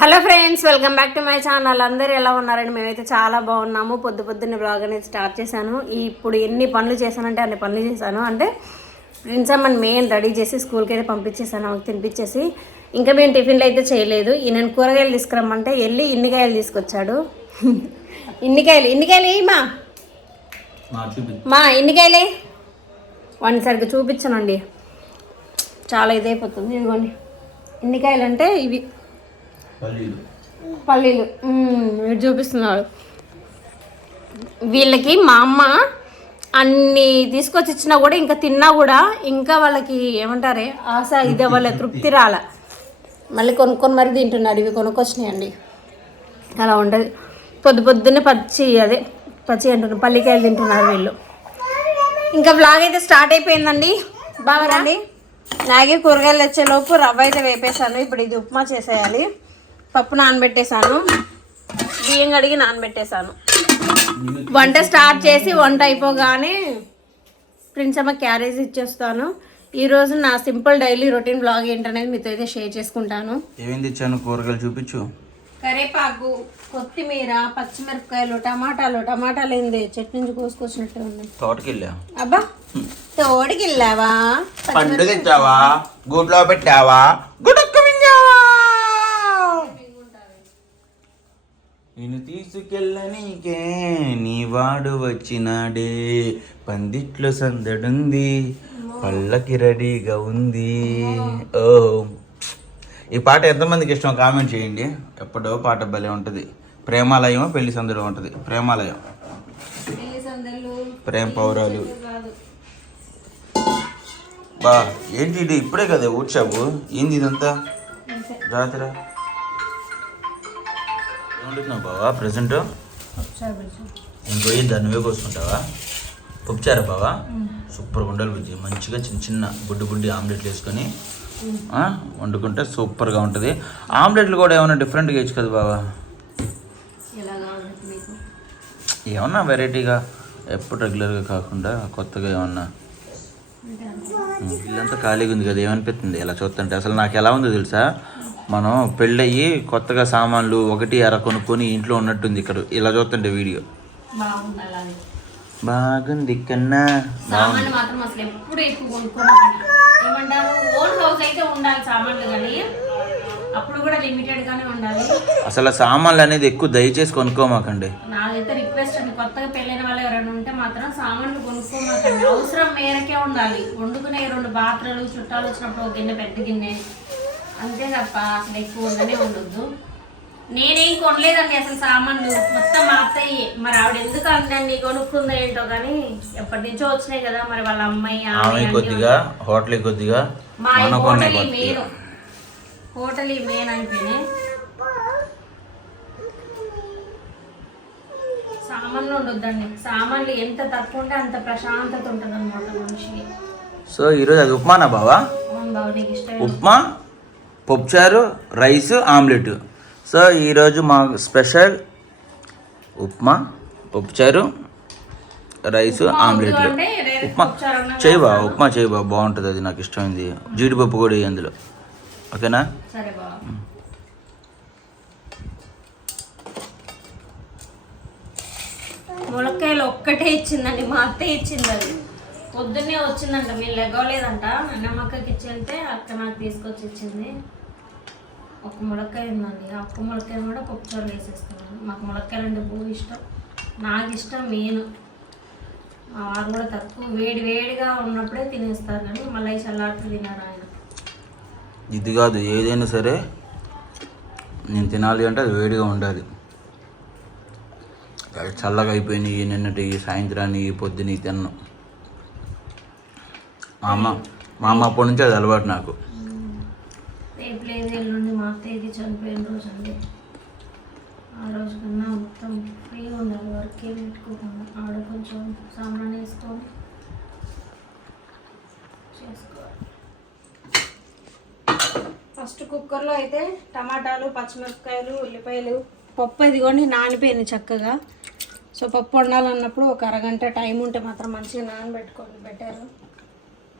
Hello friends welcome back to my channel. అందరూ ఎలా ఉన్నారండి? మేమైతే చాలా బాగున్నాము. పొద్దు పొద్దున్న బ్లాగ్ అనేది స్టార్ట్ చేశాను. ఈ ఇప్పుడు ఎన్ని పనులు చేశానంటే అన్ని పనులు చేశాను. అంటే ప్రిన్స్ అమ్మని మెయిన్ రెడీ చేసి స్కూల్కి అయితే పంపించేసాను ఆమెకు తినిపించేసి. ఇంకా మేము టిఫిన్లు అయితే చేయలేదు. ఈయన కూరగాయలు తీసుకురమ్మంటే వెళ్ళి ఇన్నికాయలు తీసుకొచ్చాడు. ఇన్నికాయలు ఇన్నికాయలు ఏమా మా? ఇన్నికాయలే వాడిని సరిగ్గా చూపించనండి. చాలా ఇదైపోతుంది. ఇదిగోండి. ఇన్నికాయలు అంటే ఇవి. పల్లీలు వీడు చూపిస్తున్నాడు వీళ్ళకి మా అమ్మ అన్ని తీసుకొచ్చి ఇచ్చినా కూడా ఇంకా తిన్నా కూడా ఇంకా వాళ్ళకి ఏమంటారే ఆశ ఇది వాళ్ళ తృప్తి రాల మళ్ళీ కొనుక్కొని మరి తింటున్నారు ఇవి కొనుక్కొచ్చినాయండి అలా ఉండదు పొద్దు పొద్దున్నే పచ్చి అదే పచ్చి అంటున్నారు పల్లికాయలు తింటున్నారు వీళ్ళు ఇంకా వ్లాగ్ అయితే స్టార్ట్ అయిపోయిందండి బాగా రండి నాగే కూరగాయలు వచ్చేలోపు రవ్వ అయితే వేపేసాను ఇప్పుడు ఇది ఉప్మా చేసేయాలి పప్పు నానబెట్టేశాను. బియ్యం కడిగి నానబెట్టేశాను. వంట స్టార్ట్ చేసి వంట అయిపోగానే ప్రిన్స్ అమ్మ క్యారేజ్ ఇచ్చేస్తాను. ఈరోజు నా సింపుల్ డైలీ రొటీన్ బ్లాగ్ ఏంటనేది మీతో అయితే షేర్ చేసుకుంటాను. ఏమేం తెచ్చాను? కూరగాయలు చూపించు. కరేపాకు కొత్తిమీర పచ్చిమిరపకాయలు టమాటాలు టమాటాలు ఏంది? చెట్టు నుంచి కోసుకొచ్చినట్టు ఉంది. తోటకెళ్ళా. అబ్బా తోడికి వెళ్ళావా పండు తెచ్చావా? గూట్లో పెట్టావా? నేను తీసుకెళ్ళనీకే నీ వాడు వచ్చినాడే. పందిట్లో సందడుంది పళ్ళకి రెడీగా ఉంది. ఓ. ఈ పాట ఎంతమందికి ఇష్టం? కామెంట్ చేయండి. ఎప్పుడో పాట భలే ఉంటుంది. ప్రేమాలయం పెళ్ళి సందడి ఉంటుంది. ప్రేమాలయం. ప్రేమ పౌరాలు. బా ఏంటి ఇది? ఇప్పుడే కదా ఊడ్చావు? ఏంది ఇదంతా? రాత్రి ఏమంటున్నావు బావా? ప్రజెంట్ నేను పోయి దాన్ని నువ్వే కోసుకుంటావా? పప్పుచారా బావా? సూపర్గా ఉండాలి బుజ్జి. మంచిగా చిన్న చిన్న గుడ్డు గుడ్డి ఆమ్లెట్లు వేసుకొని వండుకుంటే సూపర్గా ఉంటుంది. ఆమ్లెట్లు కూడా ఏమైనా డిఫరెంట్గా వేయచ్చు కదా బావా? ఏమన్నా వెరైటీగా ఎప్పుడు రెగ్యులర్గా కాకుండా కొత్తగా ఏమన్నా? ఇల్లంతా ఖాళీగా ఉంది కదా ఏమనిపిస్తుంది? ఇలా చూస్తుంటే? అసలు నాకు ఎలా ఉందో తెలుసా? మనం పెళ్ళయ్యి కొత్తగా సామాన్లు ఒకటి అర కొనుక్కొని ఇంట్లో ఉన్నట్టుంది ఇక్కడ. ఇలా చూస్తుంటే వీడియో. బాగుంది కన్నా. సామాన్లు మాత్రం అసలు ఎప్పుడు ఎక్కువ కొనుక్కోమాకండి. ఏమంటారు? ఓన్ హౌస్ అయితే ఉండాలి సామాన్లు కానీ అప్పుడు కూడా లిమిటెడ్ గానే ఉండాలి. అసలు ఆ సామాన్లు అనేది ఎక్కువ దయచేసి కొనుక్కోమాకండి. నాదైతే రిక్వెస్ట్ అండి కొత్తగా పెళ్ళైన వాళ్ళు ఎవరైనా ఉంటే మాత్రం సామాన్లు కొనుక్కోమాకండి. అవసరం మేరకే ఉండాలి. వండుకునే రెండు పాత్రలు చుట్టాలు వచ్చినప్పుడు ఒక గిన్నె పెద్ద గిన్నె అంతే తప్ప అసలు ఎక్కువ ఉండనే ఉండొద్దు. నేనేం కొనలేదండి అసలు సామాన్లు. మొత్తం మా అత్తయ్య. మరి ఆవిడ ఎందుకు అందండి కొనుక్కుందో ఏంటో కానీ ఎప్పటి నుంచో వచ్చినాయి కదా మరి వాళ్ళ అమ్మాయి ఆమె కొద్దిగా హోటల్ కొద్దిగా మా హోటల్ మెయిన్ హోటల్ మెయిన్ అయిపోయినాయి. సామాన్లు ఉండొద్దండి. సామాన్లు ఎంత తక్కువ ఉంటే అంత ప్రశాంతత ఉంటుంది అనమాట మనిషికి. సో ఈరోజు అది ఉప్మానా బావా? అవును బాబు నీకు ఇష్టం ఉప్మా? పప్పుచారు రైస్ ఆమ్లెట్. సో ఈరోజు మా స్పెషల్ ఉప్మా పప్పుచారు రైస్ ఆమ్లెట్లు. ఉప్మా చేయబా ఉప్మా చేయబా బాగుంటుంది అది నాకు ఇష్టమైంది. జీడిపప్పు కూడా అందులో. ఓకేనా? ములక్కాయలు ఒక్కటే ఇచ్చిందండి మా అత్తయ్య ఇచ్చింది అది. పొద్దున్నే వచ్చిందంట మీరు లెగవలేదంట. అన్నమ్మక్కకి ఇచ్చి వెళ్తే అక్క నాకు తీసుకొచ్చి ఇచ్చింది. ఒక ములక్కాయ ఉందండి. ఆ ఒక్క ములక్కాయ కూడా పప్పుచారు వేసేస్తున్నాను. మాకు ములక్కాయలు అంటే బహు ఇష్టం. నాకు ఇష్టం మెయిన్. మా వారు కూడా తక్కువ వేడి వేడిగా ఉన్నప్పుడే తినేస్తారు కానీ మళ్ళీ చల్లారితే తిన్నారు ఆయన. ఇది కాదు ఏదైనా సరే నేను తినాలి అంటే అది వేడిగా ఉండాలి. చల్లగా అయిపోయినాయి నిన్నటి సాయంత్రాన్ని పొద్దున తిన్నాను మా అమ్మ మా అమ్మ అప్పటి నుంచి అది అలవాటు నాకు. రేపు లేదు ఎల్లుండి మా అత్తయ్యకి చనిపోయిన రోజు అండి. ఆ రోజు కన్నా మొత్తం ఫ్రీగా ఉండాలి వర్క్ ఏం పెట్టుకోకుండా. ఆడ కొంచెం సామాన్ వేసుకొని చేసుకోవాలి. ఫస్ట్ కుక్కర్లో అయితే టమాటాలు పచ్చిమిరపకాయలు ఉల్లిపాయలు పప్పు ఇదిగోండి నానిపోయింది చక్కగా. సో పప్పు వండాలన్నప్పుడు ఒక అరగంట టైం ఉంటే మాత్రం మంచిగా నానబెట్టుకోండి బెటర్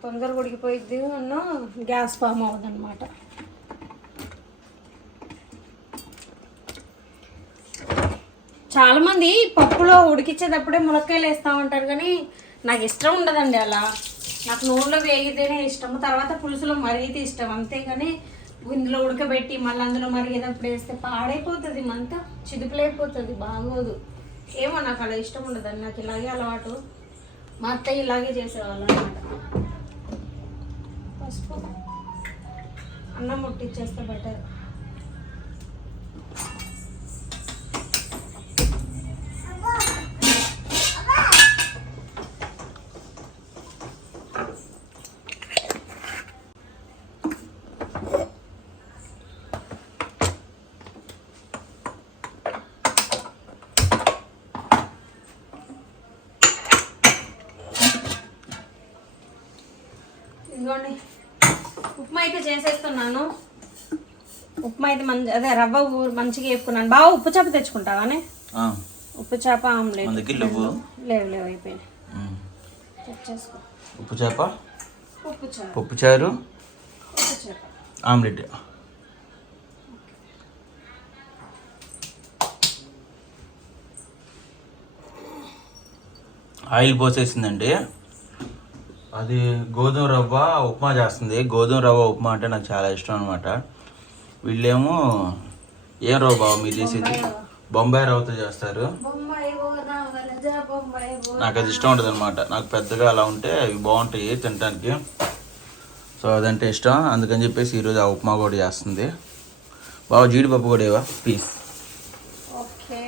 తొందరగా ఉడికిపోయిద్ది అన్న గ్యాస్ ఫామ్ అవ్వదు చాలామంది పప్పులో ఉడికించేటప్పుడే ములక్కాయలు వేస్తూ ఉంటారు కానీ నాకు ఇష్టం ఉండదండి అలా. నాకు నూనెలో వేగితేనే ఇష్టం తర్వాత పులుసులో మరిగితే ఇష్టం. అంతేగాని ఇందులో ఉడకబెట్టి మళ్ళీ అందులో మరిగేటప్పుడు వేస్తే పాడైపోతుంది మంతా చిదుపులైపోతుంది బాగోదు. ఏమో నాకు అలా ఇష్టం ఉండదండి నాకు ఇలాగే అలవాటు. మా అత్తయ్య ఇలాగే చేసేవాళ్ళు అనమాట పసుపు అన్నం ముట్టిచ్చేస్తే బెటర్ ఇదిగోండి ఉప్మా అయితే చేసేస్తున్నాను ఉప్మా అయితే మంచి అదే రవ్వ ఊ- మంచిగా వేపుకున్నాను. బాగా ఉప్పు చేప తెచ్చుకుంటావానే? ఉప్పు చేప ఆమ్లెట్. లేవు. లేవు అయిపోయినాయి. చేసుకో. ఉప్పు చేప? పప్పు చారు? ఆమ్లెట్. ఆయిల్ పోసేసిందండి. అది గోధుమ రవ్వ ఉప్మా చేస్తుంది. గోధుమ రవ్వ ఉప్మా అంటే నాకు చాలా ఇష్టం అనమాట వీళ్ళేమో ఏం రవ్వ బావ మీరు చేసేది బొంబాయి రవ్వతో చేస్తారు. నాకు అది ఇష్టం ఉండదు అనమాట నాకు పెద్దగా అలా ఉంటే అవి బాగుంటాయి తినడానికి సో అదంటే ఇష్టం. అందుకని చెప్పేసి ఈరోజు ఆ ఉప్మా కూడా చేస్తుంది. బాగా జీడిపప్పు కూడా ఇవా ఓకే.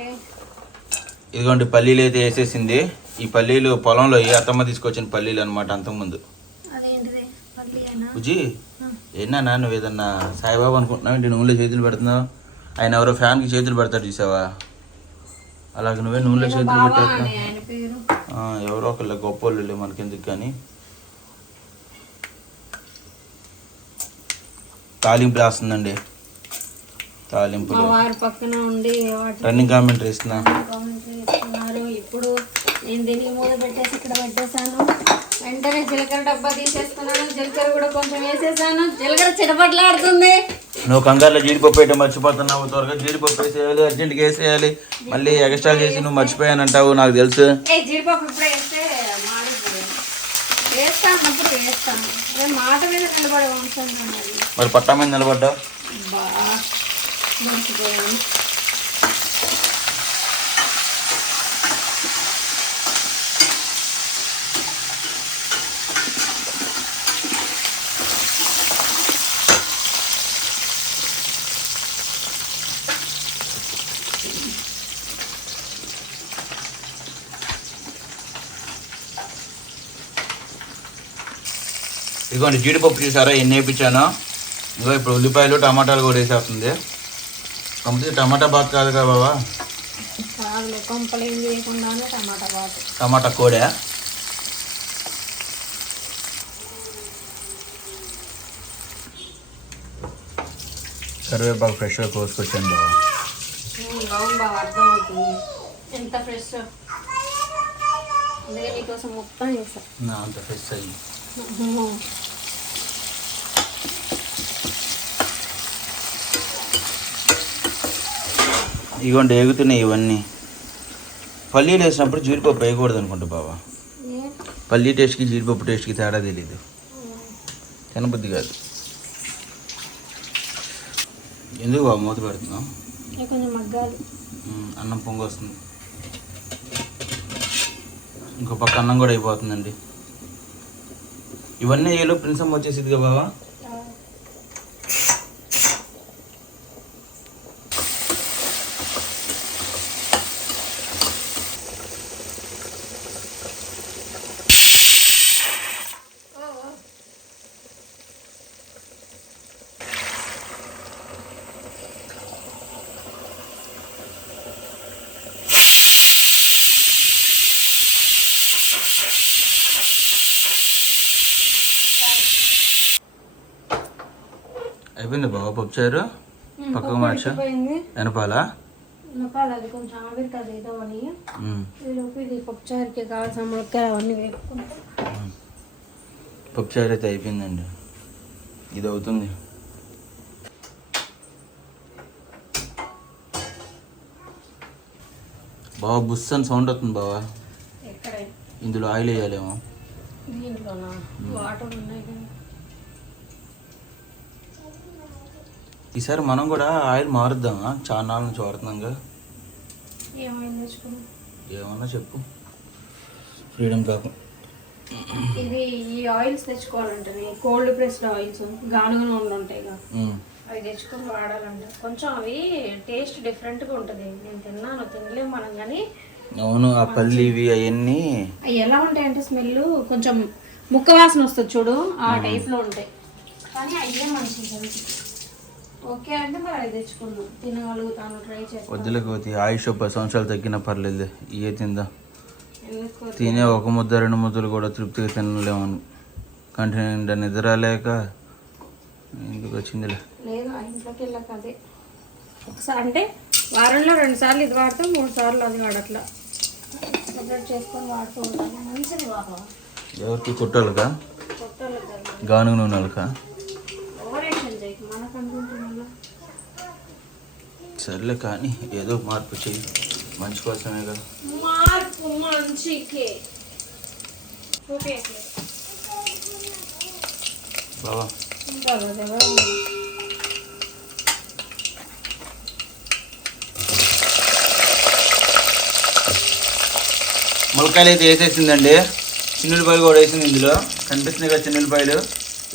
ఇదిగోండి పల్లీలు అయితే వేసేసింది. ఈ పల్లీలు పొలంలో ఏ అత్తమ్మ తీసుకొచ్చిన పల్లీలు అనమాట అంతకుముందు. బుజ్జి ఏనా నువ్వు ఏదన్నా సాయిబాబా అనుకుంటున్నావు? ఏంటి నూనెలో చేతులు పెడుతున్నావు? ఆయన ఎవరో ఫ్యాన్కి చేతులు పెడతాడు చూసావా? అలాగే నువ్వే నూనెలో చేతులు పెట్టేస్తున్నావు. ఆ, ఎవరో ఒకళ్ళ గొప్ప వాళ్ళు మనకెందుకు కానీ. తాలింపు రాస్తుందండి వారి పక్కన ఉండి రన్నింగ్ కామెంటరీ ఇస్తున్నా ఇప్పుడు నేను మూల పెట్టేసి ఇక్కడ పెట్టేశాను. వెంటనే జీలకర్ర డబ్బా తీసేస్తున్నాను జీలకర్ర కూడా కొంచెం వేసేసాను. జీలకర్ర చిటపట్లాడుతుంది. నువ్వు కంగారులో జీడిపప్పు వేయటం మర్చిపోతున్నావు. త్వరగా జీడిపప్పు వేసేయాలి అర్జెంట్గా వేసేయాలి. మళ్ళీ ఎక్స్ట్రా చేసి నువ్వు మర్చిపోయానంటావు నాకు తెలుసు. ఏ జీడిపప్పు ఇప్పుడే వేస్తే మాడిపోయింది వేస్తాను అన్నప్పుడు వేస్తాను. అదే మాట మీద నిలబడే వంశం ఉన్నది మరి పట్టా మీద నిలబడ్డావు? బా ఇదిగోండి జీడిపప్పు చూసారా ఎన్ని వేయించానో. ఇదిగో ఇప్పుడు ఉల్లిపాయలు టమాటాలు కూడా వేసేస్తుంది. కంప్లీట్ టమాటా బాత్ కాదు కదా బాబా టమాటా కోడే? కరివేపాకు ఫ్రెష్గా కోసుకొచ్చాను బాబా అవును బాగా అర్థం అవుతుంది ఎంత ఫ్రెష్? అదే నీకోసం మొత్తం చేసా. నా అంత ఫ్రెష్ అయ్యి ఇదిగోండి ఎగుతున్నాయి ఇవన్నీ. పల్లీలు వేసినప్పుడు జీడిపప్పు వేయకూడదు అనుకుంటా బాబా పల్లీ టేస్ట్కి జీడిపప్పు టేస్ట్కి తేడా తెలీదు. తినబుద్ధి కాదు. ఎందుకు బాబు మూత పెడుతున్నాం అన్నం పొంగి వస్తుంది. ఇంకో పక్క అన్నం కూడా అయిపోతుందండి. ఇవన్నీ ఏలో ప్రిన్సమ్ వచ్చేసింది కదా బాబా బాబా పప్పుచారు పక్కకు మార్చా వెనపాలా కొంచెం ఏదో అని ఇది కావాల్సిన ములక్కాయలు అవన్నీ అయితే అయిపోయిందండి. ఇది అవుతుంది. బావా బుస్ అని సౌండ్ వస్తుంది బావా. ఇందులో ఆయిల్ వేయాలేమో. దీంట్లోనా? వాటర్ ఉన్నాయి ఈసారి మనం కూడా ఆయిల్ మారుద్దామా? చాలా నాళ్ళ నుంచి వాడుతున్నాంగా. ఏమన్నా చెప్పు. ఫ్రీడమ్ కాకు ఇది ఈ ఆయిల్స్ తెచ్చుకోవాలంటే కోల్డ్ ప్రెస్డ్ ఆయిల్స్ గానుగ నూనెలు ఉంటాయి. అవి తెచ్చుకొని వాడాలంటే. కొంచెం అవి టేస్ట్ డిఫరెంట్గా ఉంటుంది. నేను తిన్నాను తినలేము మనం కానీ అవును ఆ పల్లి ఇవి అవన్నీ. అవి ఎలా ఉంటాయంటే స్మెల్ కొంచెం ముక్క వాసన వస్తుంది చూడు ఆ టైప్లో ఉంటాయి. కానీ అయ్యే మంచిది. ఓకే అంటే మరి అవి తెచ్చుకున్నాం తినగలుగుతాను ట్రై చేస్తాను వద్దులే కోతి ఆయుష్ పది సంవత్సరాలు తగ్గినా పర్లేదు ఇవే తిందా. తినే ఒక ముద్ద రెండు ముద్దలు కూడా తృప్తిగా తినలేము. కంటి నిండా నిద్ర లేక ఎందుకు వచ్చిందిలే. లేదు ఆ ఇంట్లోకి వెళ్ళాక అదే. ఒకసారి అంటే వారంలో రెండు సార్లు ఇది వాడతాం మూడు సార్లు అది వాడట్లా. సపరేట్ చేసుకొని వాడుతూ ఉంటాను మంచిది బాబా. ఎవరికి? కుట్టాలకా గానుగ నూనెలకా? ఓవర్ యాక్షన్ చేయకు మనకు అనుకుంటున్నా సర్లే కానీ ఏదో మార్పు చెయ్యి. మంచి కోసమే కదా. మార్పు మంచికే. ఓకే బావా. ములకాయలు అయితే వేసేసిందండి. చిన్నులపాయలు కూడా వేసింది ఇందులో. కనిపిస్తున్నాయి కదా చిన్నులపాయలు.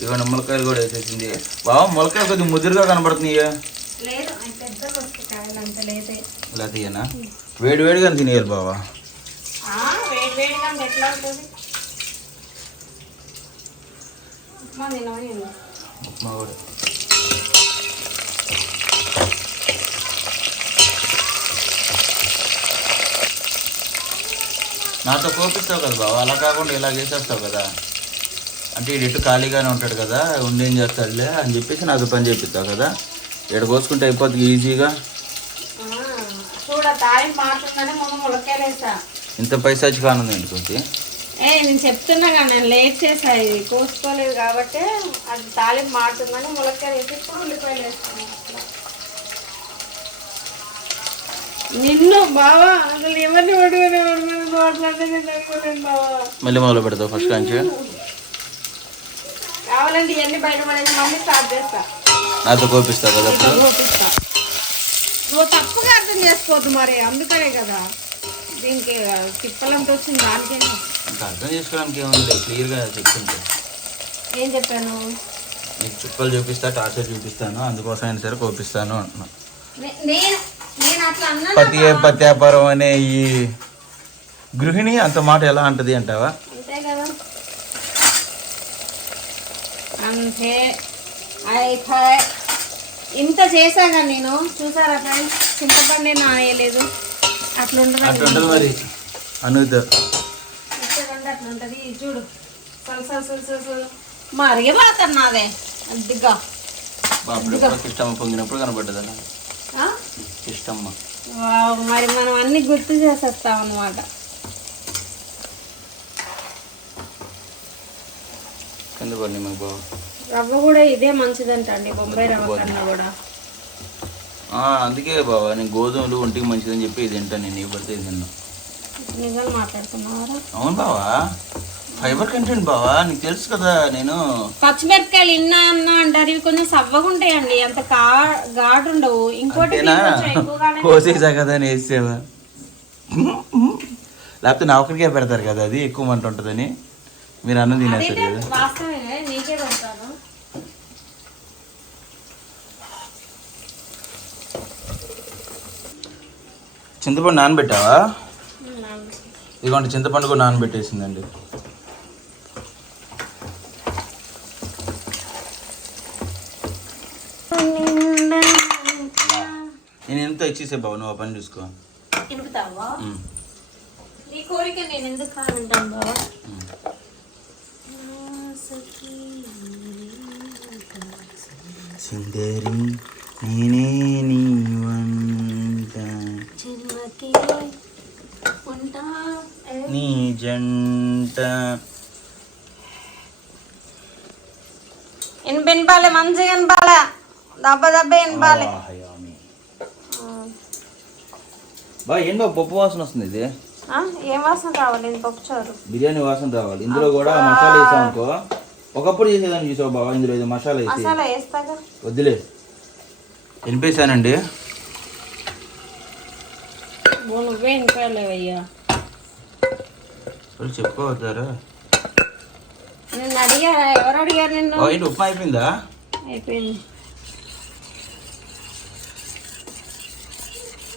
ఇవ్వండి ములకాయలు కూడా వేసేసింది. బావ ములకాయలు కొద్దిగా ముదురుగా కనబడుతున్నాయి? లేదు అవి పెద్దగా వస్తాయి కాయలు అంత లేదే. ఇలా తీయనా? వేడి వేడిగా తినేయాలి బావా. వేడి వేడిగా అంటే ఎట్లా ఉంటుంది ఉప్మా కూడా. నాతో కోపిస్తావు కదా బావ అలా కాకుండా ఇలా చేసేస్తావు కదా. అంటే ఎటు ఖాళీగానే ఉంటాడు కదా ఉండి ఏం చేస్తాడులే అని చెప్పేసి నాతో పని చేపిస్తావు కదా. ఇక్కడ కోసుకుంటే అయిపోతుంది ఈజీగా? ఇంత పైసాచి కానుంది అనుకుంటే ఏ నేను చెప్తున్నా కదా నేను లేట్ చేసా ఇది కోసుకోలేదు కాబట్టి అది తాలింపు మారుతుందని ములక్కాయలు వేసి ఇప్పుడు ఉల్లిపాయలు వేస్తాను. నిన్ను బావా అసలు ఎవరిని పడుకునే మాట్లాడితే నేను అనుకోలేను బావా. మళ్ళీ మొదలు పెడతావు ఫస్ట్ కాంచి. కావాలంటే ఇవన్నీ బయట పడేసి మళ్ళీ స్టార్ట్ చేస్తా. నాతో కోపిస్తావు కదా నువ్వు తప్పుగా అర్థం చేసుకోవద్దు మరి అందుకనే కదా. దీనికి తిప్పలంత వచ్చింది దానికే అర్థం చేసుకోవడానికి ఏముంది? క్లియర్గా చెప్తుంటే. ఏం చెప్పాను? నీకు చుక్కలు చూపిస్తా టార్చర్ చూపిస్తాను అందుకోసం అయినా సరే కోపిస్తాను అంటున్నా. పతి పతి వ్యాపారం అనే ఈ గృహిణి అంత మాట ఎలా అంటది అంటావా? అంతే కదా. అంతే. ఇంత చేశాగా నేను. చూసారా ఫ్రెండ్స్? చింతపండు నానేయలేదు అట్లా అట్లా ఉంటుంది ఉండదు మరి. అనుత చింతపండు అట్లా ఉంటుంది ఇది చూడు. సల్ సల్ సల్ సల్ సల్. మరిగిపోతాను నాదే. అప్పుడు ఇష్టమ్మ పొంగినప్పుడు కనబడ్డది? ఇష్టమ్మ మరి మనం అన్ని గుర్తు చేసేస్తాం అనమాట కింద పడి మాకు బావ రవ్వ కూడా ఇదే మంచిదంట అండి బొంబాయి రవ్వ కన్నా కూడా. ఆ, అందుకే బావా నేను గోధుమలు ఒంటికి మంచిదని చెప్పి ఇది తింటాను నేను ఏ పడితే తిన్నా. నిజం మాట్లాడుతున్నారా అవును బావా. ఫైబర్ కంటెంట్ బావా నీకు తెలుసు కదా నేను. పచ్చిమిరపకాయలు ఇన్నా అన్న అంటారు ఇవి కొంచెం సవ్వగా ఉంటాయండి అంత కా ఘాటు ఉండవు ఇంకోటి ఇవి కోసేసా కదా అని వేసేవా? లేకపోతే నా ఒక్కరికే పెడతారు కదా అది ఎక్కువ మంట ఉంటుందని. మీరు అన్నం తినేస్తారు కదా వాస్తవమే నీకే పెడతాను చింతపండు నానబెట్టావా? ఇదిగోండి చింతపండు కూడా నానబెట్టేసిందండి. నేను ఎంత ఇచ్చేసే బాబు? నువ్వు ఆ పని చూసుకో. నీ కోరిక నేను ఎందుకు కాదంటాను బావా? ఉమ్. సుందరి నేనే నీ వంట జన్మకి ఉంటా నీ జంట వినిపింపాలి మంచిగా వినపాలి దెబ్బ దెబ్బ వినపాలి. బా పప్పు వాసన వస్తుంది ఇది. ఆ, ఏం వాసన కావాలి ఇది పప్పుచారు బిర్యానీ వాసన రావాలి. ఇందులో కూడా మసాలా వేసాం అనుకో. ఒకప్పుడు చేసేదాన్ని చూసావు బావా? ఇందులో ఇది మసాలా వేసి. మసాలా వేస్తాగా వద్దులే. వినిపేశానండి నువ్వే వాళ్ళు చెప్పుకోవద్దారా? నేను అడిగా ఎవరు అడిగారు నిన్ను? ఉప్మా అయిపోయిందా? అయిపోయింది.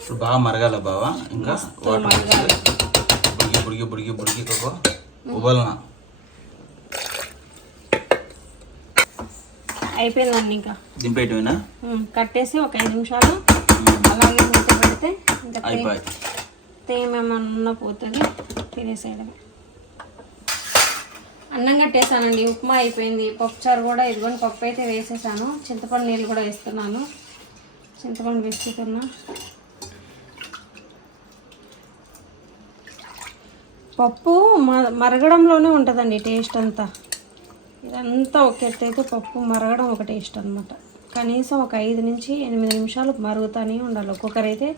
ఇప్పుడు బాగా మరగాల బావా? ఇంకా వాటర్. బుడిగి బుడిగి బుడిగి బుడిగి కొకో. ఉబలన అయిపోయిందండి ఇంకా. దింపేయటమేనా? కట్టేసి ఒక ఐదు నిమిషాలు అలాగే మూత పెడితే ఇంకా తే- అయిపోయి. తేమ ఏమన్నా పోతుంది. తినేసేయడమే. అన్నం కట్టేసానండి ఉప్మా అయిపోయింది. పప్పుచారు కూడా ఇదిగోని పప్పు అయితే వేసేసాను. చింతపండు నీళ్ళు కూడా వేస్తున్నాను. చింతపండు వేసుకున్నా. పప్పు మ- మరగడంలోనే ఉంటుందండి టేస్ట్ అంతా. ఇదంతా ఒక ఎత్తు అయితే పప్పు మరగడం ఒక టేస్ట్ అనమాట కనీసం ఒక ఐదు నుంచి ఎనిమిది నిమిషాలు మరుగుతూనే ఉండాలి. ఒక్కొక్కరు అయితే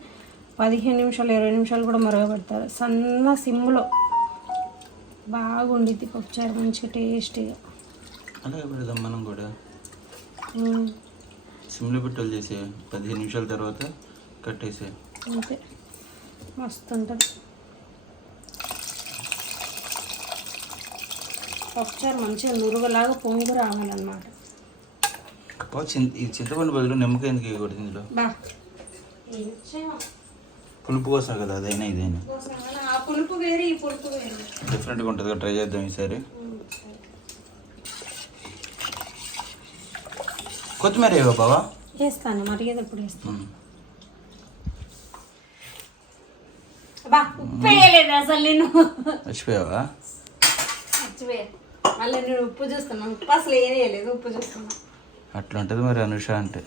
పదిహేను నిమిషాలు ఇరవై నిమిషాలు కూడా మరగబెడతారు. సన్న సిమ్లో బాగుండిద్ది పప్పుచారు మంచిగా టేస్టీగా అలాగే పెడదాం మనం కూడా. సిమ్లో పెట్టి చేసే పదిహేను నిమిషాల తర్వాత కట్టేసే అంతే. మస్తు ఉంటుంది పప్పుచారు మంచిగా నురుగులాగా పొంగు రావాలన్నమాట. ఓ చింత ఈ చింతపండు బదులు నిమ్మకాయ ఎందుకు వేయకూడదు ఇందులో? పులుపు కోసం కదా అదైనా ఇదైనా. పులుపు వేరే ఈ పులుపు వేరే. డిఫరెంట్గా ఉంటుంది కదా ట్రై చేద్దాం ఈసారి. కొత్తిమీర వేయవా బావా? వేస్తాను మరిగేటప్పుడు వేస్తాను. ఉప్పు వేయలేదు అసలు నేను? మర్చిపోయావా? మర్చిపోయా. మళ్ళీ నేను ఉప్పు ఉప్పు అసలు ఏం వేయలేదు ఉప్పు చూస్తున్నా. అట్లా ఉంటుంది మరి అనుష అంటే.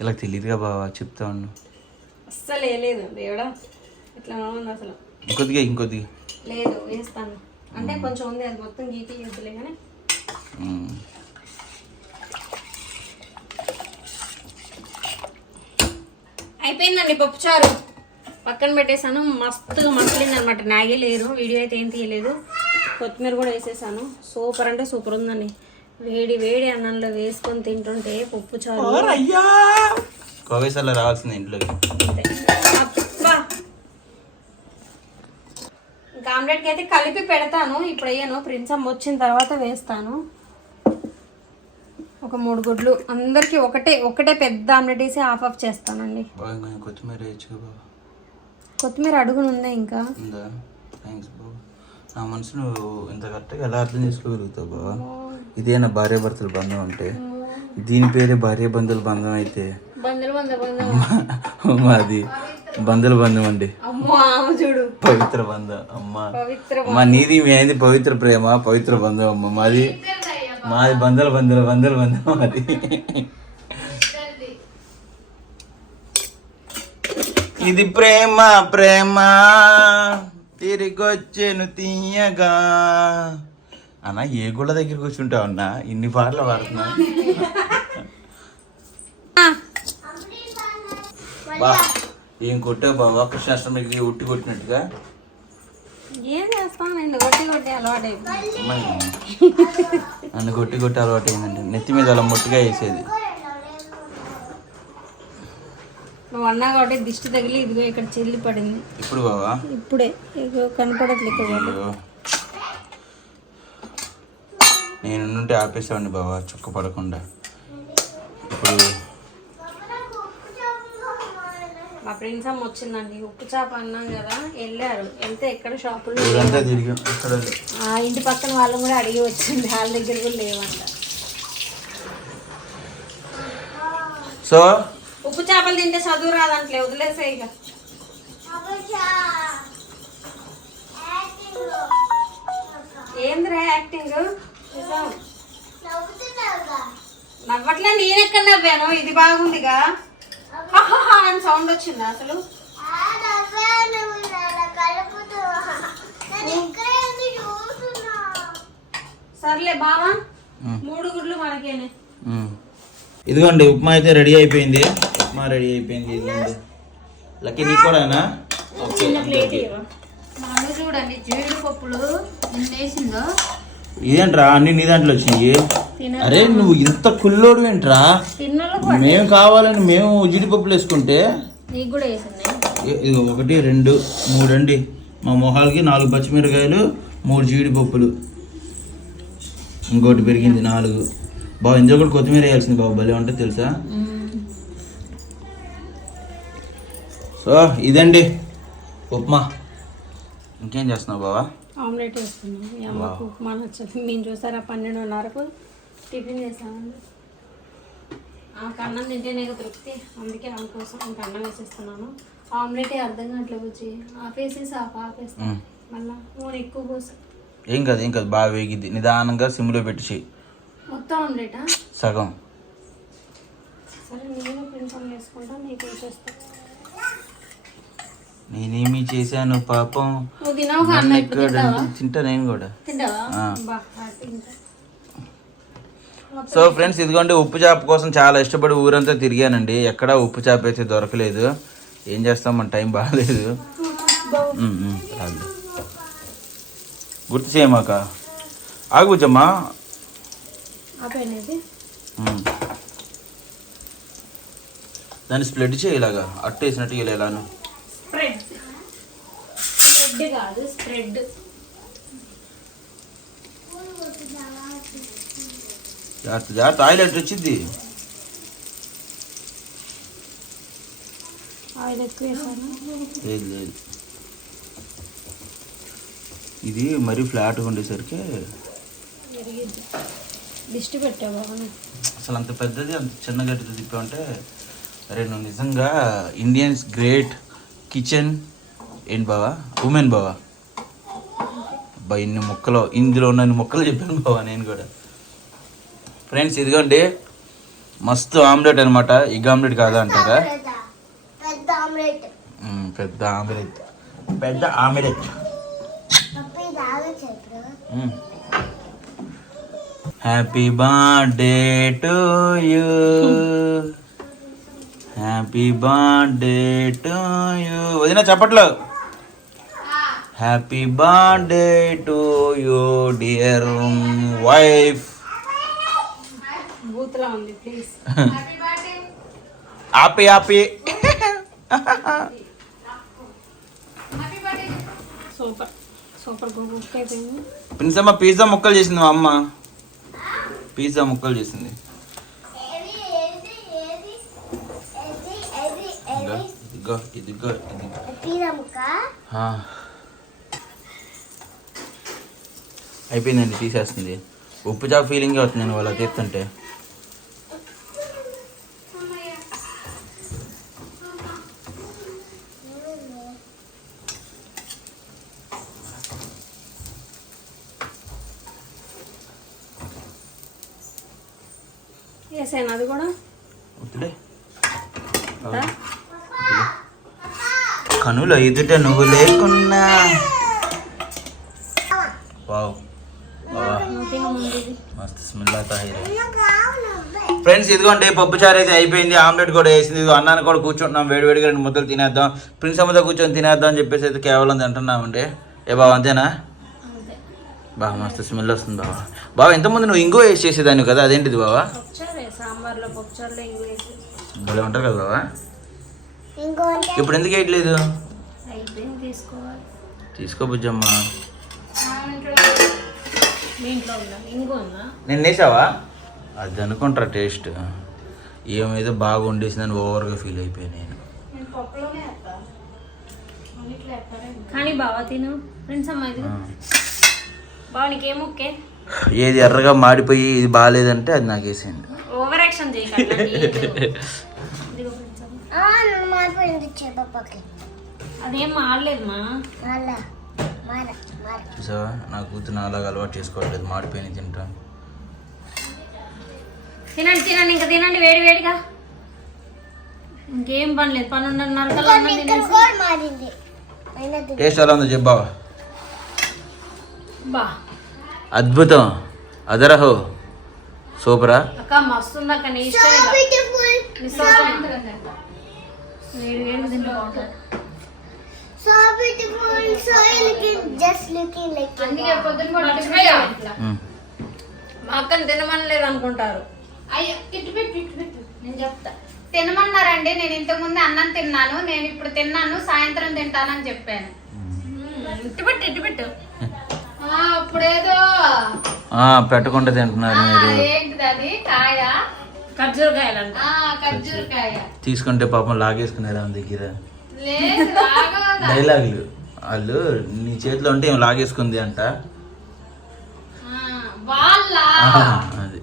ఇలా తెలియదుగా బావా చెప్తా ఉండు. అస్సలు వేయలేదు దేవుడా ఇట్లా ఉంది అసలు. ఇంకొద్దిగా ఇంకొద్దిగా. లేదు వేస్తాను. అంటే కొంచెం ఉంది అది మొత్తం గీకి వేద్దులే కానీ. అయిపోయిందండి పప్పుచారు పక్కన పెట్టేశాను మస్తుగా మసలింది అనమాట నాగే లేరు వీడియో అయితే ఏం తీయలేదు. కొత్తిమీర కూడా వేసేసాను. సూపర్ అంటే సూపర్ ఉందండి. వేడి వేడి అన్నంలో వేసుకొని తింటుంటే పప్పు చారు. కోవేసార్లు రావాల్సింది ఇంట్లోకి. ఇంకా ఆమ్లెట్కి అయితే కలిపి పెడతాను. ఇప్పుడు అయ్యాను ప్రిన్స్ అమ్మ వచ్చిన తర్వాత వేస్తాను. ఒక మూడు గుడ్లు. అందరికీ ఒకటే ఒకటే పెద్ద ఆమ్లెట్ వేసి ఆఫ్ ఆఫ్ చేస్తానండి. కొత్తిమీర కొత్తిమీర అడుగునుందా ఇంకా? ఉందా? థ్యాంక్స్ బాబు. నా మనసు నువ్వు ఇంత కరెక్ట్గా ఎలా అర్థం చేసుకోగలుగుతావు బాబా ఇదేనా భార్య భర్తల బంధం అంటే? దీని పేరే భార్య బంధువుల బంధం అయితే. మాది బంధువుల బంధం అండి. అమ్మో ఆమె చూడు. పవిత్ర బంధం అమ్మ. పవిత్ర అమ్మ నీది మీది పవిత్ర ప్రేమ పవిత్ర బంధం అమ్మ? మాది మాది బంధువుల బంధువుల బంధువుల బంధం అది ఇది ప్రేమ ప్రేమ. తిరిగొచ్చెను తీయగా. అన్న ఏ గుళ్ళ దగ్గర కూర్చుంటావు అన్న? ఇన్ని పాటలు పాడుతున్నా. బా ఏం కొట్టావు బాబా కృష్ణాష్టమికి ఉట్టి కొట్టినట్టుగా? ఏం చేస్తాను నేను కొట్టి కొట్టి అలవాటు నన్ను కొట్టి కొట్టి అలవాటు అయిందండి. నెత్తి మీద అలా ముట్టుగా వేసేది. నువ్వు అన్నా కాబట్టి దిష్టి తగిలి ఇదిగో ఇక్కడ చెల్లి పడింది. ఇప్పుడు బావా? ఇప్పుడే. ఇదిగో కనపడట్లేదు ఇక్కడ నేను ఉంటే ఆపేసావండి బావా చుక్క పడకుండా. ఇప్పుడు మా ఫ్రెండ్స్ అమ్మ వచ్చిందండి. ఉప్పు చేప అన్నాం కదా వెళ్ళారు. వెళ్తే ఎక్కడ షాపుల్లో ఇంటి పక్కన వాళ్ళని కూడా అడిగి వచ్చింది. వాళ్ళ దగ్గర కూడా లేవంట. సో? ఉప్పు చేపలు తింటే చదువు రాదంట్లే వదిలేసే ఇక. ఏందిరా యాక్టింగ్. నవ్వట్లే నేను ఎక్కడ నవ్వాను? ఇది బాగుందిగా. అని సౌండ్ వచ్చిందా అసలు సర్లే బావా. మూడు గుడ్లు మనకేనే. ఇదిగోండి ఉప్మా అయితే రెడీ అయిపోయింది. ఉప్మా రెడీ అయిపోయింది ఇదిగోండి. లక్కీ నీకు కూడానా చిన్న ప్లేట్ ఇవ్వ. మాలు చూడండి జీడిపప్పులు ఎన్ని వేసిందో. ఇదేంట్రా? అన్ని నీ దాంట్లో వచ్చినాయి. అరే నువ్వు ఇంత కుల్లోడు ఏంట్రా? మేము కావాలని మేము జీడిపప్పులు వేసుకుంటే ఇది ఒకటి రెండు మూడు అండి. మా మొహాలకి నాలుగు పచ్చిమిరకాయలు మూడు జీడిపప్పులు. ఇంకోటి పెరిగింది నాలుగు. బాబు ఇందులో కూడా కొత్తిమీర వేయాల్సింది బాబు భలే ఉంటుంది తెలుసా? సో ఇదండి. ఉప్మా. ఇంకేం చేస్తున్నావు బావా? ఆమ్లెట్ వేస్తున్నాం మీ అమ్మకు ఉప్మా నచ్చదు. మేము చూసారా పన్నెండున్నరకు టిఫిన్ చేసామండి ఆమెకు అన్నం తింటేనే కదా తృప్తి. అందుకే ఆమె కోసం ఇంక అన్నం వేసేస్తున్నాను. ఆమ్లెట్ అర్థం కావట్లేదు వచ్చి ఆఫ్ వేసేసి ఆఫ్ ఆపేస్తాను. మళ్ళీ నూనె ఎక్కువ పోసి. ఏం కాదు ఏం కాదు. బాగా వేగిద్ది. నిదానంగా సిమ్లో పెట్టి చెయ్యి. మొత్తం ఆమ్లెటా? సగం. సరే నేను కొంచెం వేసుకుంటా. నీకు వేసేస్తా. నేనేమి చేశాను పాపం? తింటా నేను కూడా. సో ఫ్రెండ్స్ ఇదిగోండి ఉప్పు చేప కోసం చాలా ఇష్టపడి ఊరంతా తిరిగానండి. ఎక్కడా ఉప్పు చేప అయితే దొరకలేదు. ఏం చేస్తాం? మన టైం బాగాలేదు. గుర్తు చేయమాక ఆగు బుజ్జమ్మా. ఆపేనేది ఉమ్. దాన్ని స్ప్లిట్ చేయి ఇలాగా. అట్టు వేసినట్టు ఇలా ఇలాను స్ప్రెడ్. స్ప్రెడ్ కాదు స్ప్రెడ్. జాగ్రత్త జాగ్రత్త ఆయిల్ ఎట్టు వచ్చింది? ఆయిల్ ఎక్కువ లేదు లేదు. ఇది మరీ ఫ్లాట్గా ఉండేసరికి దిష్టి పెట్టావు అసలు అంత పెద్దది అంత చిన్న గడ్డతో తిప్పామంటే అరే నువ్వు నిజంగా ఇండియన్స్ గ్రేట్ కిచెన్ ఏంటి బావా? ఉమెన్ బావా? అబ్బా ఇన్ని ముక్కలు ఇందులో ఉన్న ముక్కలు చెప్పాను బావా నేను కూడా. ఫ్రెండ్స్ ఇదిగోండి. మస్తు ఆమ్లెట్ అనమాట ఎగ్ ఆమ్లెట్ కాదా అంటారా? పెద్ద ఆమ్లెట్. పెద్ద omelette. Happy birthday to you happy birthday to you వదిన చెప్పట్లో. Happy birthday to you dear wife ఆపి ఆపి. ప్రిన్సమ్మ పిజ్జా ముక్కలు చేసింది మా అమ్మ. పిజ్జా ముక్కలు చేసింది ఏది ఏది ఏది ఏది ఏది ఏది ఇదిగో ఇదిగో. అయిపోయిందండి తీసేస్తుంది. ఉప్పు చాప ఫీలింగే అవుతుంది నేను వాళ్ళ తీస్తుంటే. వేసాను అది కూడా. వద్దులే వద్దా? కనుల ఎదుట నువ్వు లేకున్నా. ఇది. ఫ్రెండ్స్ ఇదిగోండి పప్పు చారు అయితే అయిపోయింది. ఆమ్లెట్ కూడా వేసింది. ఇదిగో అన్నాన్ని కూడా కూర్చుంటున్నాం. వేడి వేడిగా రెండు ముద్దలు తినేద్దాం. ప్రిన్స్ అమ్మతో కూర్చొని తినేద్దాం అని చెప్పేసి అయితే కేవలం తింటున్నామండి. ఏ బావ అంతేనా? అంతే బాగా మస్తు స్మెల్ వస్తుంది బావా. బావా ఇంతకుముందు నువ్వు ఇంకో వేసి చేసేదాన్ని కదా? అదేంటిది బావా? పప్పుచారే ఇంగు భలే ఉంటారు కదా బావా. ఇంకోటి ఇప్పుడు ఎందుకు వేయట్లేదు తీసుకో బుజ్జమ్మా. నేను వేసావా? అది అనుకుంటారా టేస్ట్. ఏమైతే బాగా వండేసిందని ఓవర్గా ఫీల్ అయిపోయాను నేను. కానీ తిను. ఫ్రెండ్స్. బావ నీకేం ఏది ఎర్రగా మాడిపోయి ఇది బాగాలేదంటే అది నాకు వేసేయండి. ఓవర్ యాక్షన్ చేయకండి. మారిపోయింది చెప్పప్పకి అదేం మాడలేదు మా మళ్ళా మార మార. చూసావా? నా కూతురు అలాగ అలవాటు చేసుకోవట్లేదు మాడిపోయిన తింటా. తినండి తినండి ఇంకా తినండి వేడి వేడిగా. ఇంకేం పని లేదు పన్నెండున్నర కల్లా అన్నం ఇక్కడ తినేసి. కూడా మారింది. అయినా తిని. టేస్ట్ ఎలా ఉందో చెప్పావా బా. అద్భుతం. అదరహో. సూపరా? అక్క మస్తుంది అక్క నీ ఇష్టం ఇక. వేడి వేడి తింటే బాగుంటుంది. అందుకే. పొద్దున కూడా మర్చిపోయా. మా అక్కని తినమనలేదు అనుకుంటారు. అయ్యో ఇటు పెట్టు ఇటు పెట్టు. నేను చెప్తా. తినమన్నారండి. నేను ఇంతకు ముందు అన్నం తిన్నాను. నేను ఇప్పుడు తిన్నాను. సాయంత్రం తింటానని చెప్పాను. ఇటు పెట్టు ఇటు పెట్టు. అప్పుడేదో ఆ, పెట్టకుండా తింటున్నారు మీరు. ఏంటిది అది? తీసుకుంటే పాపం లాగేసుకునేదా ఆమె దగ్గర. డైలాగులు. వాళ్ళు నీ చేతిలో ఉంటే ఏం లాగేసుకుంది అంట. అది.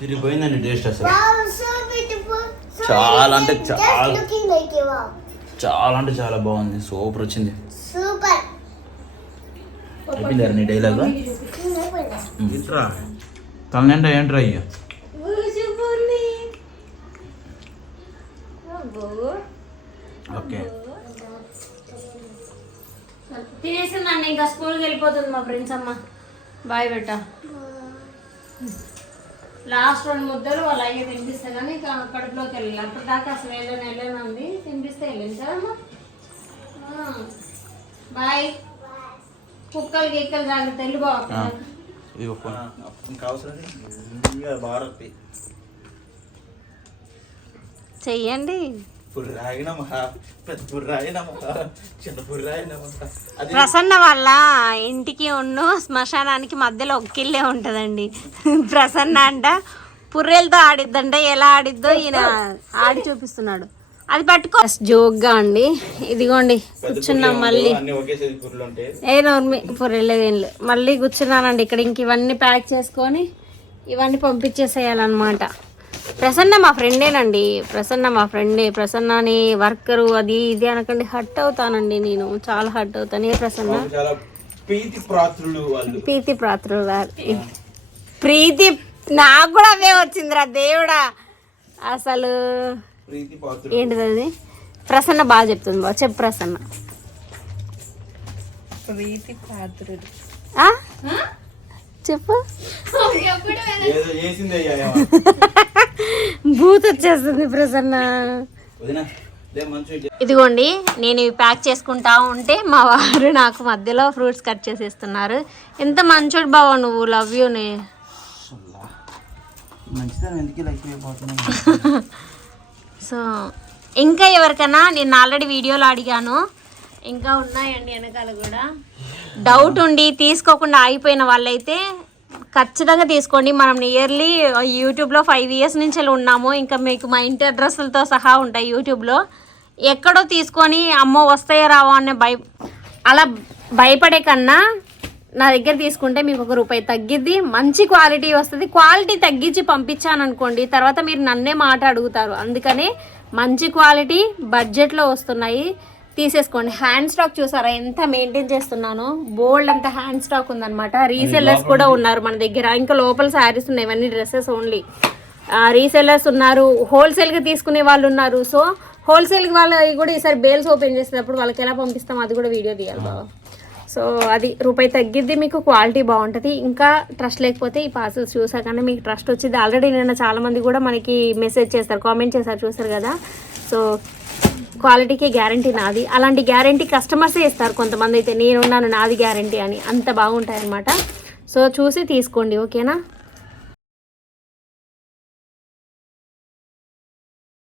తిరిగిపోయిందండి టేస్ట్ అసలు. చాలా అంటే చాలా. చాలా అంటే చాలా బాగుంది. సూపర్ వచ్చింది. అయిపోయిందారు నీ డైలాగ్? ఇట్రా. తలనిండా ఏంట్రా అయ్యా? ఓకే. తినేసిందండి ఇంకా స్కూల్కి వెళ్ళిపోతుంది మా ఫ్రెండ్స్ అమ్మ. బాయ్ బెట్ట లాస్ట్ రెండు ముద్దలు అయ్యే తినిపిస్తే కానీ ఇక కడుపులోకి వెళ్ళాలి. అప్పుడు దాకా అసలు వెళ్ళని వెళ్ళని ఉంది. తినిపిస్తే వెళ్ళింది కదమ్మా బాయ్. కుక్కలు గిక్కలు జాగ్రత్త వెళ్ళి బాగుంటుంది ఇది ఇంకా అవసరం భారత్ చెయ్యండి. ప్రసన్న వాళ్ళ ఇంటికి ఉన్ను శ్మశానానికి మధ్యలో ఒక్కిళ్ళే ఉంటుందండి. ప్రసన్న అంట పుర్రెలతో ఆడిద్దంటే ఎలా ఆడిద్దో ఈయన ఆడి చూపిస్తున్నాడు. అది పట్టుకో. జోక్గా అండి. ఇదిగోండి కూర్చున్నాం మళ్ళీ. ఏ నోర్మి పుర్రెలేదు ఏం లేదు మళ్ళీ కూర్చున్నానండి ఇక్కడ ఇంక ఇవన్నీ ప్యాక్ చేసుకొని ఇవన్నీ పంపించేసేయాలన్నమాట. ప్రసన్న మా ఫ్రెండేనండి. ప్రసన్న మా ఫ్రెండే. ప్రసన్న అని వర్కరు అది ఇది అనకండి హట్ అవుతానండి నేను. చాలా హట్ అవుతాను. ఏ ప్రసన్న? ప్రీతి ప్రాత్రులు ప్రీతి ప్రాత్రులు గారు ప్రీతి నాకు కూడా అవే వచ్చిందిరా దేవుడా. అసలు ఏంటిది అది? ప్రసన్న బాగా చెప్తుంది బాగా చెప్పు ప్రసన్న. ఆ? చెప్పు. ఏదో చేసింది అయ్యా బూత్ వచ్చేస్తుంది ప్రసన్న. ఇదిగోండి నేను ఇవి ప్యాక్ చేసుకుంటా ఉంటే మా వారు నాకు మధ్యలో ఫ్రూట్స్ కట్ చేసేస్తున్నారు. ఎంత మంచోడు బావ నువ్వు లవ్ యూని? మంచిదా సో ఇంకా ఎవరికైనా నేను ఆల్రెడీ వీడియోలో అడిగాను. ఇంకా ఉన్నాయండి వెనకాల కూడా. డౌట్ ఉండి తీసుకోకుండా ఆగిపోయిన వాళ్ళైతే ఖచ్చితంగా తీసుకోండి. మనం నియర్లీ యూట్యూబ్లో ఫైవ్ ఇయర్స్ నుంచి ఉన్నాము. ఇంకా మీకు మా ఇంటి అడ్రస్లతో సహా ఉంటాయి యూట్యూబ్లో ఎక్కడో తీసుకొని అమ్మో వస్తాయో రావో అనే భయ అలా భయపడే కన్నా నా దగ్గర తీసుకుంటే మీకు ఒక రూపాయి తగ్గిద్ది మంచి క్వాలిటీ వస్తుంది. క్వాలిటీ తగ్గించి పంపించాను అనుకోండి తర్వాత మీరు నన్నే మాట అడుగుతారు. అందుకనే మంచి క్వాలిటీ బడ్జెట్లో వస్తున్నాయి. తీసేసుకోండి. హ్యాండ్ స్టాక్ చూసారా? ఎంత మెయింటైన్ చేస్తున్నానో. బోల్డ్ అంత హ్యాండ్ స్టాక్ ఉందన్నమాట. రీసెల్లర్స్ కూడా ఉన్నారు మన దగ్గర. ఇంకా లోపల శారీస్ ఉన్నాయి. ఇవన్నీ డ్రెస్సెస్ ఓన్లీ. రీసెల్లర్స్ ఉన్నారు. హోల్సేల్గా తీసుకునే వాళ్ళు ఉన్నారు. సో హోల్సేల్ వాళ్ళకి కూడా ఈసారి బేల్స్ ఓపెన్ చేసేటప్పుడు వాళ్ళకి ఎలా పంపిస్తాం? అది కూడా వీడియో తీయాలి బాబా సో అది రూపాయి తగ్గిద్ది మీకు క్వాలిటీ బాగుంటుంది. ఇంకా ట్రస్ట్ లేకపోతే ఈ పార్సల్స్ చూసాకనే మీకు ట్రస్ట్ వచ్చింది. ఆల్రెడీ నిన్న చాలామంది కూడా మనకి మెసేజ్ చేస్తారు కామెంట్ చేస్తారు చూస్తారు కదా? సో క్వాలిటీకి గ్యారంటీ నాది. అలాంటి గ్యారంటీ కస్టమర్సే ఇస్తారు కొంతమంది అయితే నేనున్నాను నాది గ్యారంటీ అని. అంత బాగుంటాయి అనమాట సో చూసి తీసుకోండి ఓకేనా?